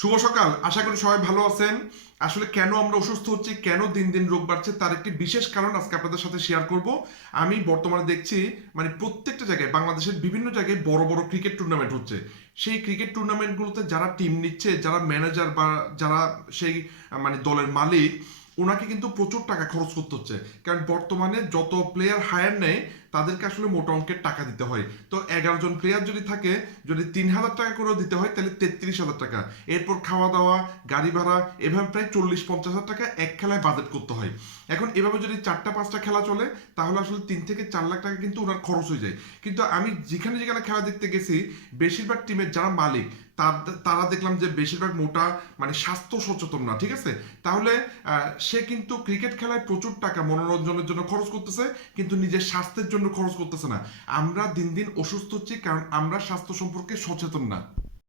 শুভ সকাল, আশা করি সবাই ভালো আছেন। আসলে কেন আমরা অসুস্থ হচ্ছি, কেন দিন দিন রোগ বাড়ছে, তার একটি বিশেষ কারণ আজকে আপনাদের সাথে শেয়ার করব। আমি বর্তমানে দেখছি মানে প্রত্যেকটা জায়গায় বাংলাদেশের বিভিন্ন জায়গায় বড় বড় ক্রিকেট টুর্নামেন্ট হচ্ছে। সেই ক্রিকেট টুর্নামেন্টগুলোতে যারা টিম নিচ্ছে, যারা ম্যানেজার বা যারা সেই মানে দলের মালিক, ওনাকে কিন্তু প্রচুর টাকা খরচ করতে হচ্ছে। কারণ বর্তমানে যত প্লেয়ার হায়ার নেয় তাদেরকে আসলে মোটা অঙ্কের টাকা দিতে হয়। তো 11 জন প্লেয়ার যদি থাকে, যদি 3,000 টাকা করেও দিতে হয় তাহলে 33,000 টাকা, এরপর খাওয়া দাওয়া, গাড়ি ভাড়া, এভাবে প্রায় 40-50 হাজার টাকা এক খেলায় বাজেট করতে হয়। এখন এভাবে যদি 4টা-5টা খেলা চলে তাহলে আসলে 3 থেকে 4 লাখ টাকা কিন্তু ওনার খরচ হয়ে যায়। কিন্তু আমি যেখানে যেখানে খেলা দেখতে গেছি, বেশিরভাগ টিমের যারা মালিক তারা দেখলাম যে বেশিরভাগ মোটা মানে স্বাস্থ্য সচেতন না, ঠিক আছে? তাহলে সে কিন্তু ক্রিকেট খেলায় প্রচুর টাকা মনোরঞ্জনের জন্য খরচ করতেছে, কিন্তু নিজের স্বাস্থ্যের জন্য খরচ করতেছে না। আমরা দিন দিন অসুস্থ হচ্ছি কারণ আমরা স্বাস্থ্য সম্পর্কে সচেতন না।